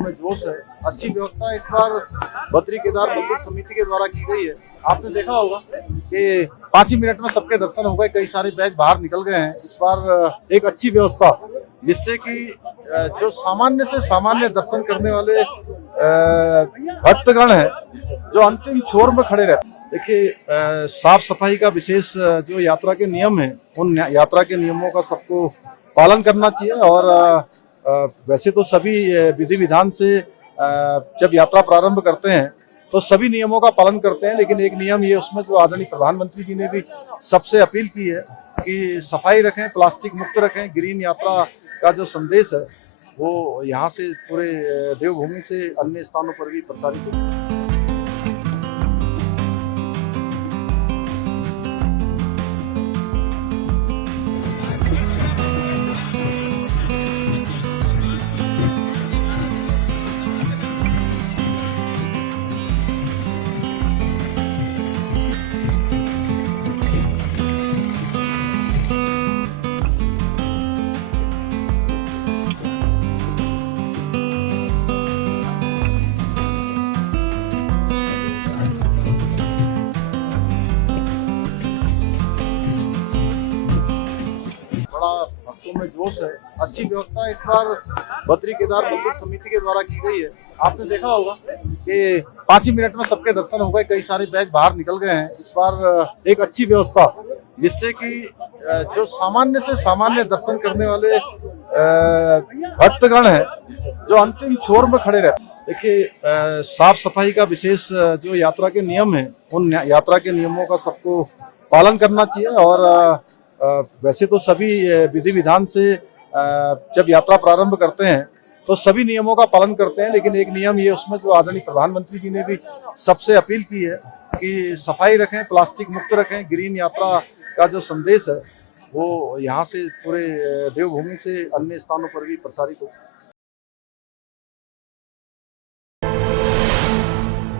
भक्तों में जोश है। अच्छी व्यवस्था इस बार बद्री केदार मंदिर समिति के द्वारा की गई है। आपने देखा होगा कि 5 ही मिनट में सबके दर्शन हो गए, कई सारे बैच बाहर निकल गए हैं। इस बार एक अच्छी व्यवस्था जिससे कि जो सामान्य से सामान्य दर्शन करने वाले भक्तगण हैं जो अंतिम छोर में खड़े रहते हैं। देखिए, साफ सफाई का विशेष जो यात्रा के नियम है, उन यात्रा के नियमों का सबको पालन करना चाहिए। और वैसे तो सभी विधि विधान से जब यात्रा प्रारंभ करते हैं तो सभी नियमों का पालन करते हैं, लेकिन एक नियम ये उसमें जो आदरणीय प्रधानमंत्री जी ने भी सबसे अपील की है कि सफाई रखें, प्लास्टिक मुक्त रखें। ग्रीन यात्रा का जो संदेश है वो यहाँ से पूरे देवभूमि से अन्य स्थानों पर भी प्रसारित हो। बड़ा भक्तों में जोश है। अच्छी व्यवस्था इस बार बद्री केदार मंदिर समिति के द्वारा की गई है। आपने देखा होगा कि 5 ही मिनट में सबके दर्शन हो गए, कई सारे बैच बाहर निकल गए हैं। इस बार एक अच्छी व्यवस्था जिससे कि जो सामान्य से सामान्य दर्शन करने वाले भक्तगण हैं जो अंतिम छोर में खड़े रहते हैं। देखिए, साफ सफाई का विशेष जो यात्रा के नियम है, उन यात्रा के नियमों का सबको पालन करना चाहिए। और वैसे तो सभी विधि विधान से जब यात्रा प्रारंभ करते हैं तो सभी नियमों का पालन करते हैं, लेकिन एक नियम ये उसमें जो आदरणीय प्रधानमंत्री जी ने भी सबसे अपील की है कि सफाई रखें, प्लास्टिक मुक्त रखें। ग्रीन यात्रा का जो संदेश है वो यहाँ से पूरे देवभूमि से अन्य स्थानों पर भी प्रसारित हो।